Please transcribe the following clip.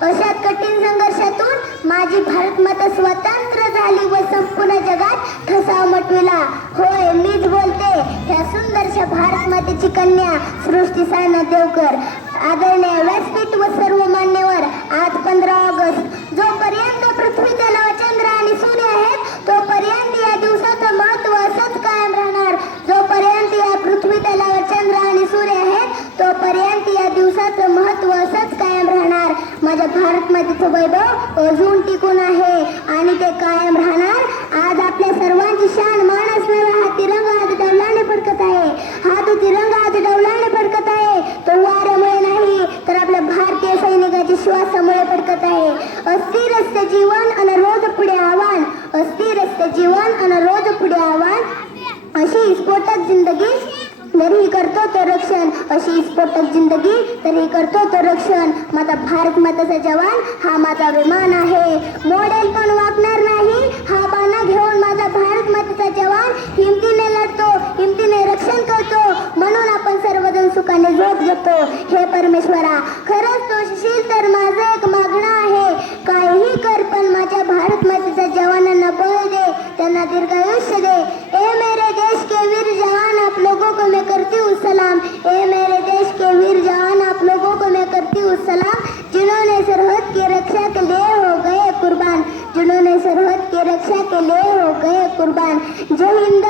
जगात कठीण संघर्षातून माझी भारत माता स्वतंत्र झाली व संपूर्ण जगात ठसा मटविला. होय मीच बोलते ह्या सुंदरशा भारत मातेची कन्या सृष्टी सायना देवकर. आदरणीय व्यासपीठ व सर्व मान्यवर माझ्या भारत मातेचं वैभव अजून टिकून आहे आणि ते कायम राहणार. आज आपल्या सर्वांची शान मान असणारा हा तिरंगा आज डवलाने फडकत आहे. हा तो तिरंगा आज डवलाने फडकत आहे तो वाऱ्यामुळे नाही तर आपल्या भारतीय सैनिकाच्या श्वासामुळे फडकत आहे. अस्थिर असते जीवन आणि रोज पुढे आव्हान अस्थिर असते जीवन आणि रोज पुढे आव्हान. अशी स्फोटक जिंदगी तरीही करतो तो रक्षण. अशी स्फोटक जिंदगी तरीही करतो तो रक्षण. माझा भारत माताचा जवान हा माझा विमान आहे. मॉडेल पण वागणार नाही? हा बाणा घेऊन माझा भारत मातेचा जवान हिमतीने लढतो हिमतीने रक्षण करतो. म्हणून आपण सर्वजण सुखाने झोप घेतो. हे परमेश्वरा खरंच तो शिशील तर माझं एक मागणं आहे. काहीही कर पण माझ्या भारत मातेच्या जवानांना बळ दे. त्यांना दीर्घायुष्य दे. सलाम जिन्होंने सरहद की रक्षा के लिए हो गए कुर्बान जिन्होंने सरहद की रक्षा के लिए हो गए कुर्बान। जय हिंद